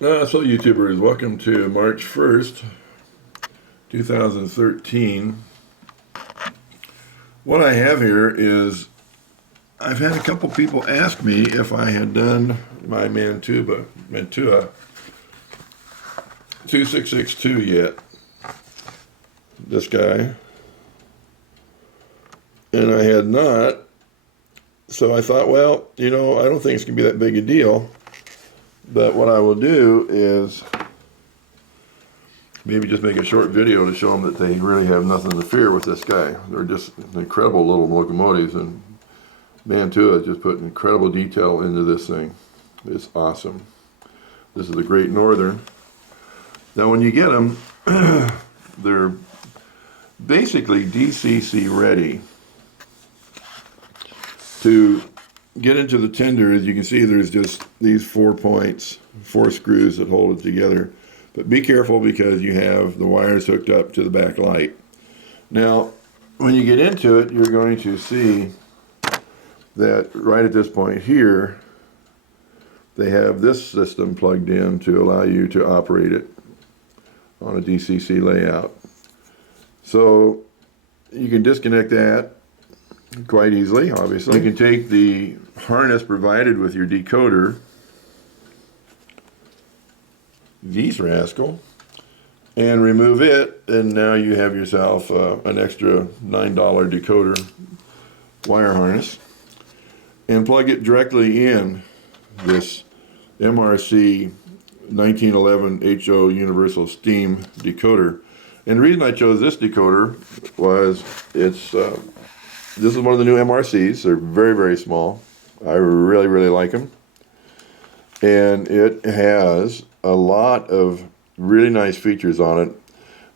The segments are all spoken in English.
So YouTubers, welcome to March 1st, 2013. What I have here is, I've had a couple people ask me if I had done my Mantua 2662 yet. This guy. And I had not. So I thought, well, I don't think it's going to be that big a deal. But what I will do is maybe just make a short video to show them that they really have nothing to fear with this guy. They're just incredible little locomotives, and Mantua just put incredible detail into this thing. It's awesome. This is the Great Northern. Now when you get them, they're basically DCC ready. To get into the tender, as you can see, there's just these 4 points, 4 screws that hold it together. But be careful because you have the wires hooked up to the back light. Now, when you get into it, you're going to see that right at this point here, they have this system plugged in to allow you to operate it on a DCC layout. So you can disconnect that quite easily, obviously. You can take the harness provided with your decoder, geese rascal, and remove it, and now you have yourself an extra $9 decoder wire harness, and plug it directly in this MRC 1911 HO universal steam decoder. And the reason I chose this decoder was this is one of the new MRCs. They're very, very small. I really, really like them. And it has a lot of really nice features on it.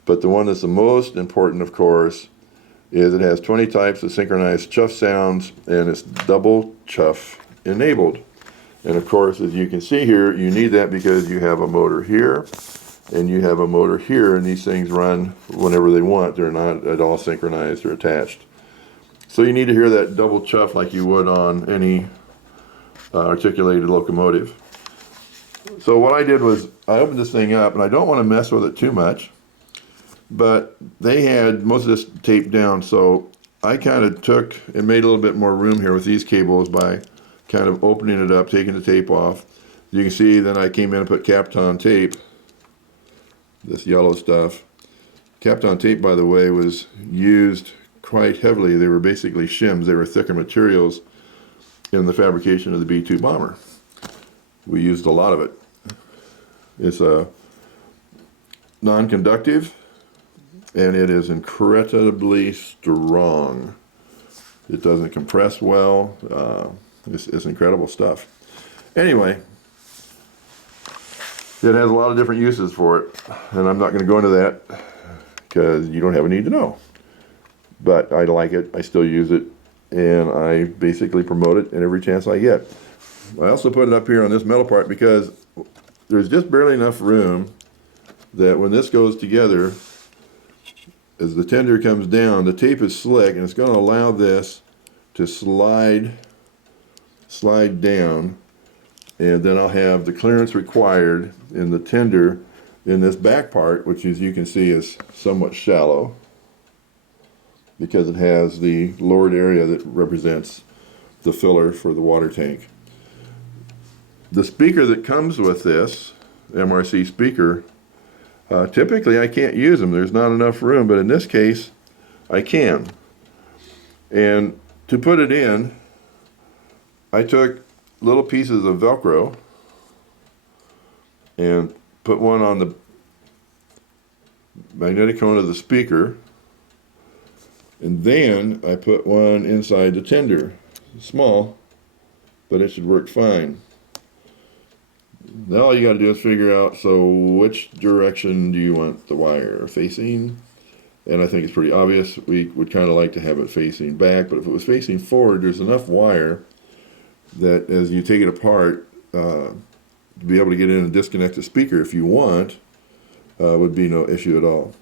But the one that's the most important, of course, is it has 20 types of synchronized chuff sounds, and it's double chuff enabled. And of course, as you can see here, you need that because you have a motor here and you have a motor here, and these things run whenever they want. They're not at all synchronized or attached. So you need to hear that double chuff like you would on any articulated locomotive. So what I did was I opened this thing up, and I don't want to mess with it too much, but they had most of this taped down, so I kind of took and made a little bit more room here with these cables by kind of opening it up, taking the tape off. You can see then I came in and put Kapton tape, this yellow stuff. Kapton tape, by the way, was used quite heavily. They were basically shims. They were thicker materials in the fabrication of the B-2 bomber. We used a lot of it. It's a non-conductive, and it is incredibly strong. It doesn't compress well. It's incredible stuff. Anyway, it has a lot of different uses for it, and I'm not going to go into that because you don't have a need to know. But I like it, I still use it, and I basically promote it in every chance I get. I also put it up here on this metal part because there's just barely enough room that when this goes together, as the tender comes down, the tape is slick, and it's going to allow this to slide down, and then I'll have the clearance required in the tender in this back part, which as you can see is somewhat shallow, because it has the lowered area that represents the filler for the water tank. The speaker that comes with this, MRC speaker, typically I can't use them. There's not enough room, but in this case, I can. And to put it in, I took little pieces of Velcro and put one on the magnetic cone of the speaker, and then I put one inside the tender. It's small, but it should work fine. Now all you got to do is figure out, so which direction do you want the wire facing? And I think it's pretty obvious. We would kind of like to have it facing back, but if it was facing forward, there's enough wire that as you take it apart, to be able to get in and disconnect the speaker if you want, would be no issue at all.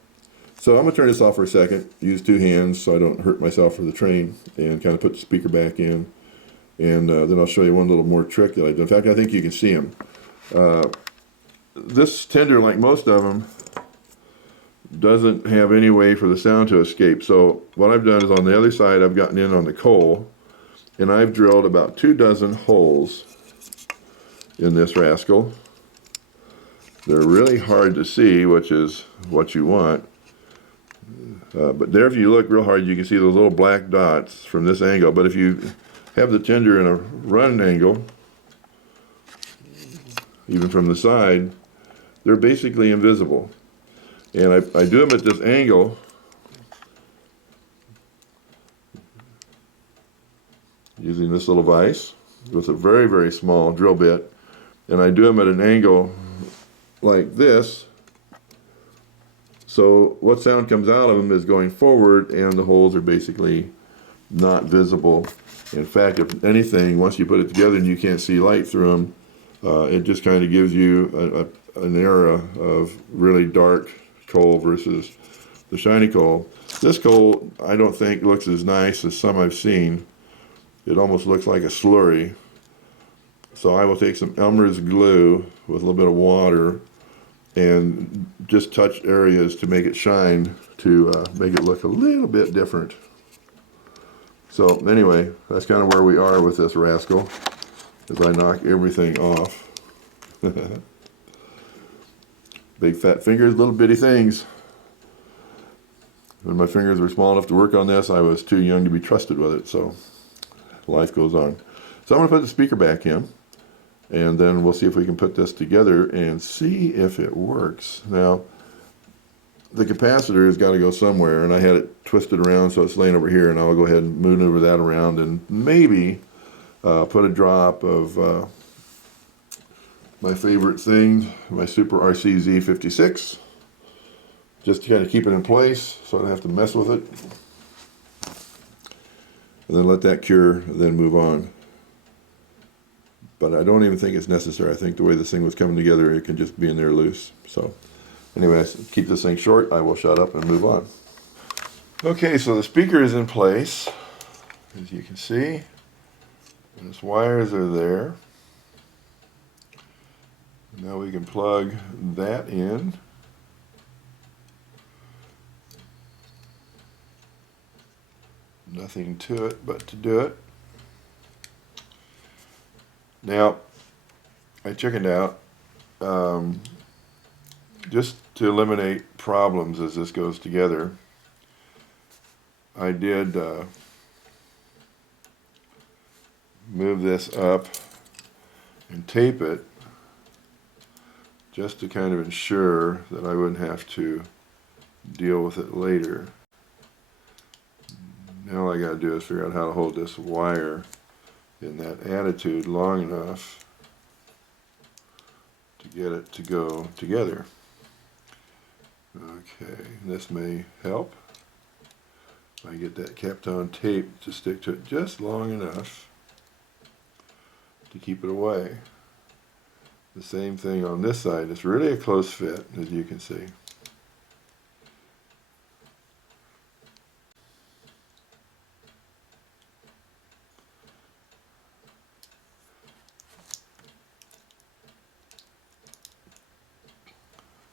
So I'm going to turn this off for a second, use two hands so I don't hurt myself for the train, and kind of put the speaker back in. And then I'll show you one little more trick that I do. In fact, I think you can see them. this tender, like most of them, doesn't have any way for the sound to escape. So what I've done is on the other side, I've gotten in on the coal, and I've drilled about 24 holes in this rascal. They're really hard to see, which is what you want. But there, if you look real hard, you can see those little black dots from this angle. But if you have the tender in a run angle, even from the side, they're basically invisible. And I do them at this angle using this little vise with a very, very small drill bit. And I do them at an angle like this. So what sound comes out of them is going forward, and the holes are basically not visible. In fact, if anything, once you put it together and you can't see light through them, it just kind of gives you an era of really dark coal versus the shiny coal. This coal, I don't think looks as nice as some I've seen. It almost looks like a slurry. So I will take some Elmer's glue with a little bit of water and just touch areas to make it shine, to make it look a little bit different. So anyway, that's kind of where we are with this rascal, as I knock everything off. Big fat fingers, little bitty things. When my fingers were small enough to work on this, I was too young to be trusted with it, so life goes on. So I'm going to put the speaker back in, and then we'll see if we can put this together and see if it works. Now, the capacitor has got to go somewhere, and I had it twisted around so it's laying over here, and I'll go ahead and maneuver that around and maybe put a drop of my favorite thing, my Super RC Z56, just to kind of keep it in place so I don't have to mess with it. And then let that cure, then move on. But I don't even think it's necessary. I think the way this thing was coming together, it can just be in there loose. So anyway, keep this thing short. I will shut up and move on. Okay, so the speaker is in place, as you can see. And its wires are there. Now we can plug that in. Nothing to it but to do it. Now, I chickened out just to eliminate problems as this goes together. I did move this up and tape it just to kind of ensure that I wouldn't have to deal with it later. Now all I got to do is figure out how to hold this wire in that attitude long enough to get it to go together. Okay, this may help. I get that Kapton tape to stick to it just long enough to keep it away. The same thing on this side. It's really a close fit, as you can see.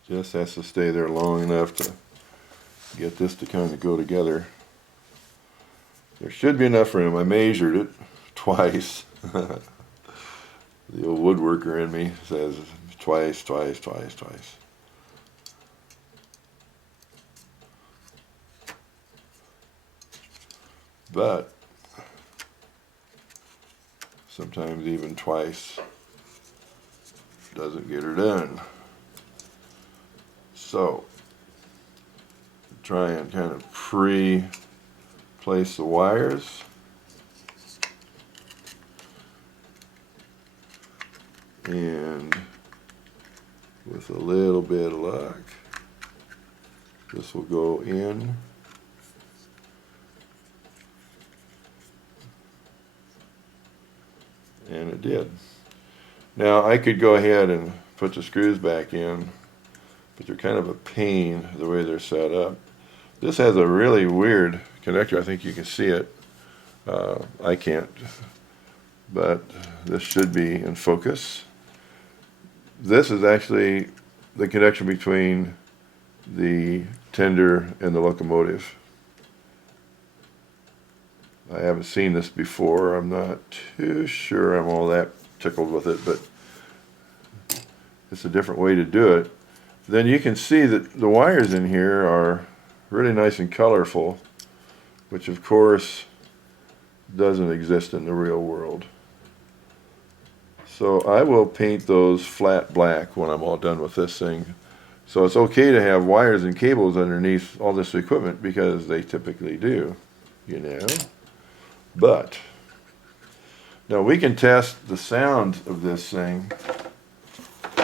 Just has to stay there long enough to get this to kind of go together. There should be enough room. I measured it twice. The old woodworker in me says twice, twice, twice, twice. But sometimes even twice doesn't get her done. So, try and kind of pre-place the wires. And with a little bit of luck, this will go in. And it did. Now I could go ahead and put the screws back in, but they're kind of a pain the way they're set up. This has a really weird connector. I think you can see it. I can't, but this should be in focus. this is actually the connection between the tender and the locomotive. I haven't seen this before. I'm not too sure I'm all that tickled with it, but it's a different way to do it. Then you can see that the wires in here are really nice and colorful, which of course doesn't exist in the real world. So I will paint those flat black when I'm all done with this thing. So it's okay to have wires and cables underneath all this equipment, because they typically do, you know. But now we can test the sound of this thing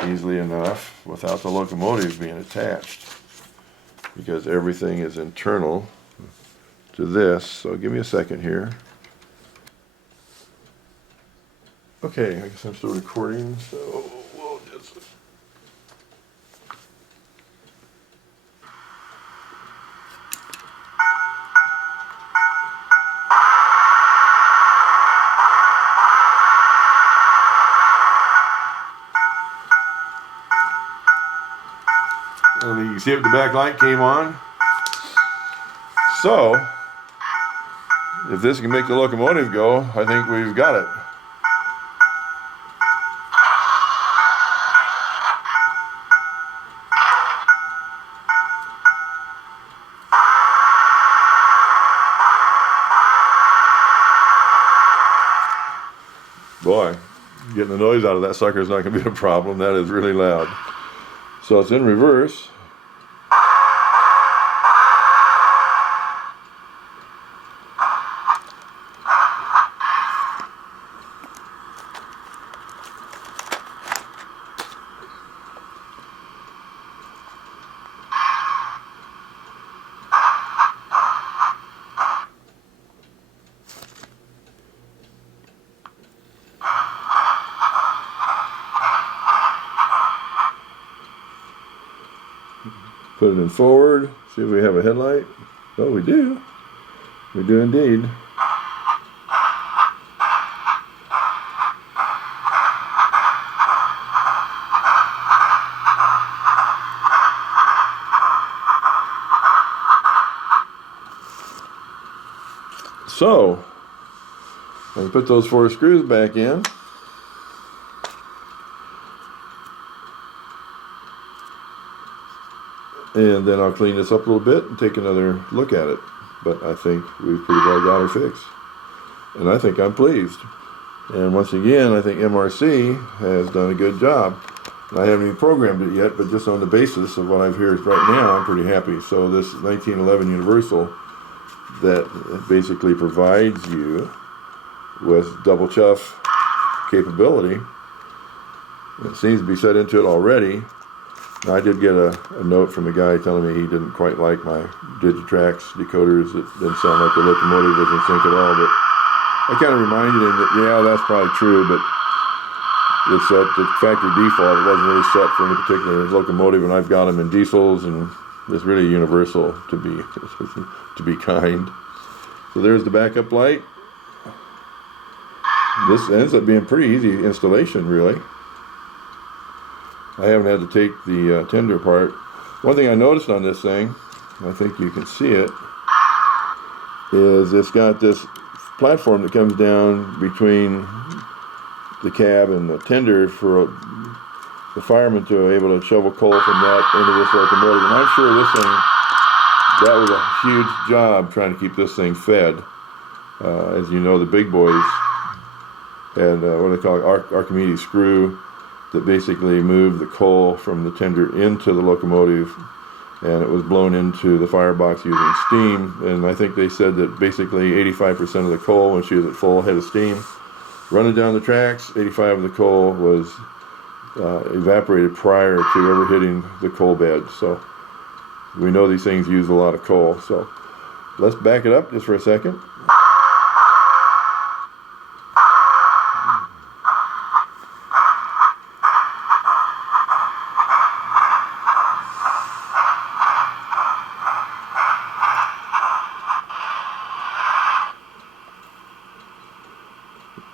easily enough without the locomotive being attached, because everything is internal to this. So give me a second here. Okay, I guess I'm still recording, so we'll just... You can see if the back light came on. So, if this can make the locomotive go, I think we've got it. Boy, getting the noise out of that sucker is not going to be a problem. That is really loud. So it's in reverse. Put it in forward, see if we have a headlight. Oh, we do. We do indeed. So, I put those 4 screws back in. And then I'll clean this up a little bit and take another look at it. But I think we've pretty well got her fixed. And I think I'm pleased. And once again, I think MRC has done a good job. I haven't even programmed it yet, but just on the basis of what I've heard right now, I'm pretty happy. So this 1911 Universal that basically provides you with double chuff capability. It seems to be set into it already. I did get a note from a guy telling me he didn't quite like my Digitrax decoders. It didn't sound like the locomotive was in sync at all, but I kind of reminded him that, yeah, that's probably true, but it's at the factory default. It wasn't really set for any particular locomotive, and I've got them in diesels, and it's really universal to be kind. So there's the backup light. This ends up being pretty easy installation, really. I haven't had to take the tender apart. One thing I noticed on this thing, I think you can see it, is it's got this platform that comes down between the cab and the tender for the fireman to be able to shovel coal from that into this locomotive. And I'm sure this thing, that was a huge job trying to keep this thing fed. As you know, the big boys had what do they call it, Archimedes screw, that basically moved the coal from the tender into the locomotive, and it was blown into the firebox using steam. And I think they said that basically 85% of the coal, when she was at full head of steam running down the tracks, 85% of the coal was evaporated prior to ever hitting the coal bed. So we know these things use a lot of coal. So let's back it up just for a second.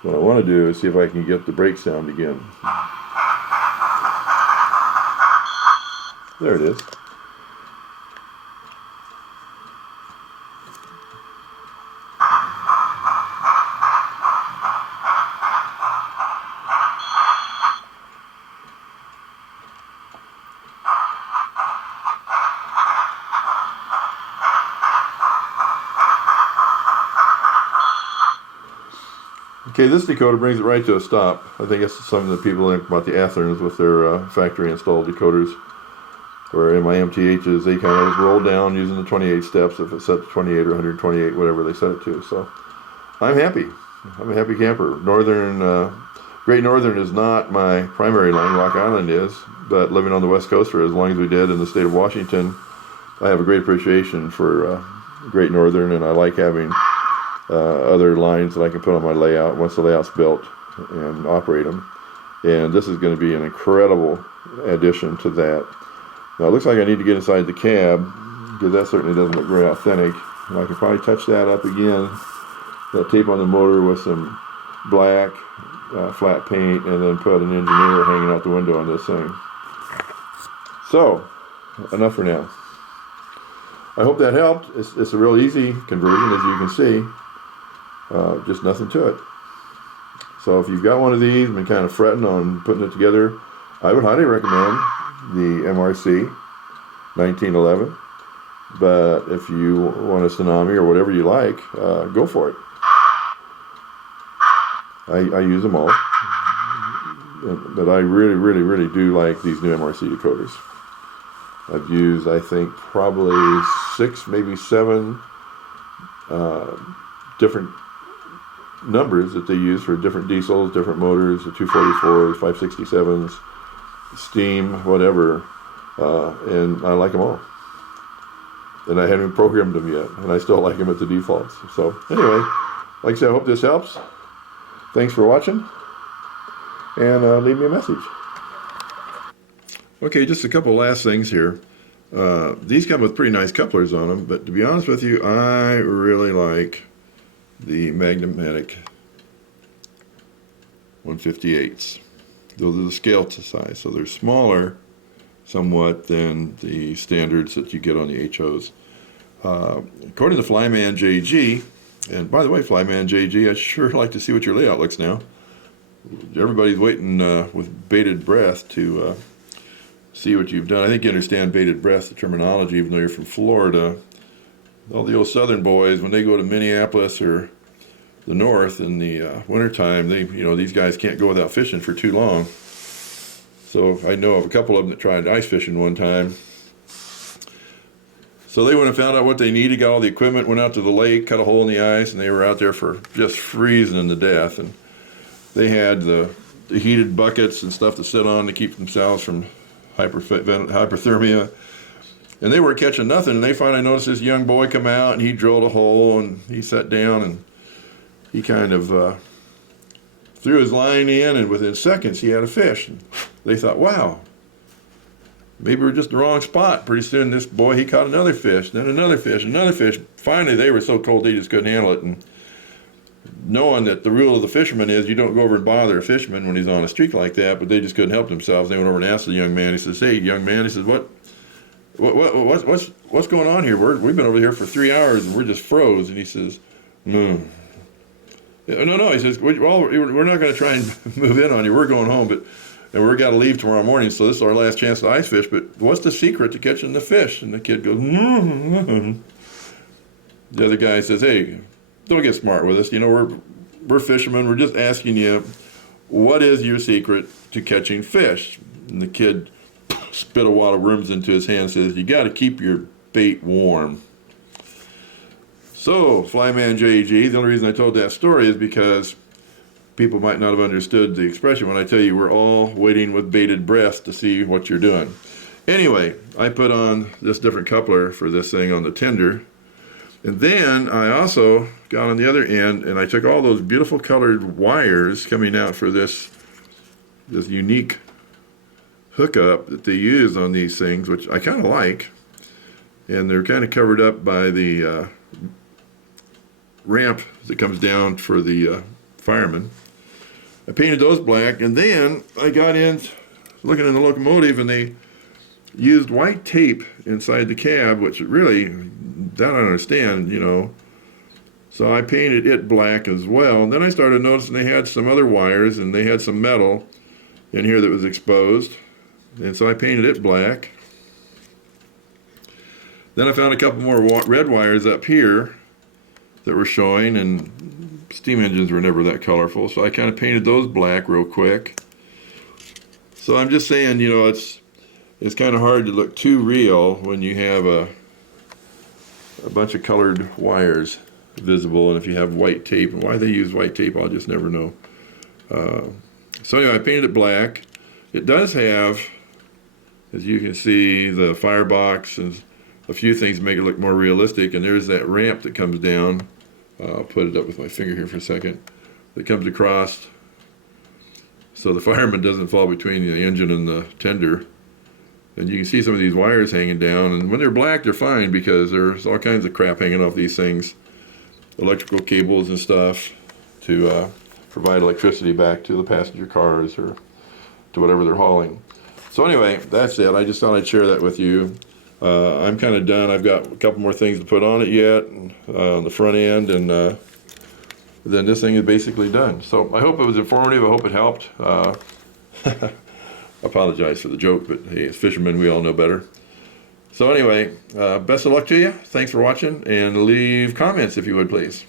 What I want to do is see if I can get the brake sound again. There it is. Okay, this decoder brings it right to a stop. I think it's something that people think about the Atherns with their factory installed decoders, where in my MTHs they kind of roll down using the 28 steps if it's set to 28 or 128, whatever they set it to. So I'm happy. I'm a happy camper. Great Northern is not my primary line. Rock Island is, but living on the West Coast for as long as we did in the state of Washington, I have a great appreciation for Great Northern, and I like having other lines that I can put on my layout once the layout's built and operate them. And this is going to be an incredible addition to that. Now it looks like I need to get inside the cab, because that certainly doesn't look very authentic. And I can probably touch that up again, that tape on the motor with some black flat paint, and then put an engineer hanging out the window on this thing. So, enough for now. I hope that helped. It's a real easy conversion, as you can see. Just nothing to it. So if you've got one of these and been kind of fretting on putting it together, I would highly recommend the MRC 1911. But if you want a tsunami or whatever you like, go for it. I use them all. But I really do like these new MRC decoders. I've used, I think, probably 6, maybe 7 different numbers that they use for different diesels, different motors, the 244s, 567s, steam, whatever, and I like them all. And I haven't programmed them yet, and I still like them at the defaults. So anyway, like I said, I hope this helps. Thanks for watching, and leave me a message. Okay, just a couple last things here. These come with pretty nice couplers on them, but to be honest with you, I really like the Magnetic 158s. Those are the scale size, so they're smaller somewhat than the standards that you get on the HOs. According to Flyman JG, and by the way, Flyman JG, I'd sure like to see what your layout looks now. Everybody's waiting with bated breath to see what you've done. I think you understand bated breath, the terminology, even though you're from Florida. All the old southern boys, when they go to Minneapolis or the north in the wintertime, these guys can't go without fishing for too long. So I know of a couple of them that tried ice fishing one time. So they went and found out what they needed, got all the equipment, went out to the lake, cut a hole in the ice, and they were out there for just freezing to death. And they had the heated buckets and stuff to sit on to keep themselves from hypothermia. And they were catching nothing, and they finally noticed this young boy come out, and he drilled a hole, and he sat down, and he kind of threw his line in, and within seconds he had a fish. And they thought, wow, maybe we're just in the wrong spot. Pretty soon this boy, he caught another fish, then another fish, another fish. Finally they were so cold they just couldn't handle it, and knowing that the rule of the fisherman is you don't go over and bother a fisherman when he's on a streak like that, but they just couldn't help themselves. They went over and asked the young man. He says, hey, young man, he says, what's going on here? We've been over here for 3 hours and we're just froze. And he says, no, he says, we're not going to try and move in on you. We're going home, and we're got to leave tomorrow morning, so this is our last chance to ice fish, but what's the secret to catching the fish? And the kid goes, The other guy says, hey, don't get smart with us. We're fishermen. We're just asking you, what is your secret to catching fish? And the kid spit a wad of worms into his hand and says, you got to keep your bait warm. So, Flyman JG, the only reason I told that story is because people might not have understood the expression when I tell you we're all waiting with bated breath to see what you're doing. Anyway, I put on this different coupler for this thing on the tender. And then I also got on the other end, and I took all those beautiful colored wires coming out for this unique hookup that they use on these things, which I kind of like. And they're kind of covered up by the ramp that comes down for the firemen. I painted those black, and then I got in looking in the locomotive, and they used white tape inside the cab, which really, that I don't understand, you know. So I painted it black as well. And then I started noticing they had some other wires, and they had some metal in here that was exposed. And so I painted it black. Then I found a couple more red wires up here that were showing, and steam engines were never that colorful, so I kind of painted those black real quick. So I'm just saying, you know, it's kind of hard to look too real when you have a bunch of colored wires visible, and if you have white tape, and why they use white tape I'll just never know. So anyway, I painted it black. It does have, as you can see, the firebox and a few things to make it look more realistic, and there's that ramp that comes down. I'll put it up with my finger here for a second. That comes across so the fireman doesn't fall between the engine and the tender. And you can see some of these wires hanging down, and when they're black they're fine because there's all kinds of crap hanging off these things. Electrical cables and stuff to provide electricity back to the passenger cars or to whatever they're hauling. So anyway, that's it. I just thought I'd share that with you. I'm kind of done. I've got a couple more things to put on it yet on the front end, and then this thing is basically done. So I hope it was informative. I hope it helped. I apologize for the joke, but hey, as fishermen we all know better. So anyway, best of luck to you. Thanks for watching, and leave comments if you would, please.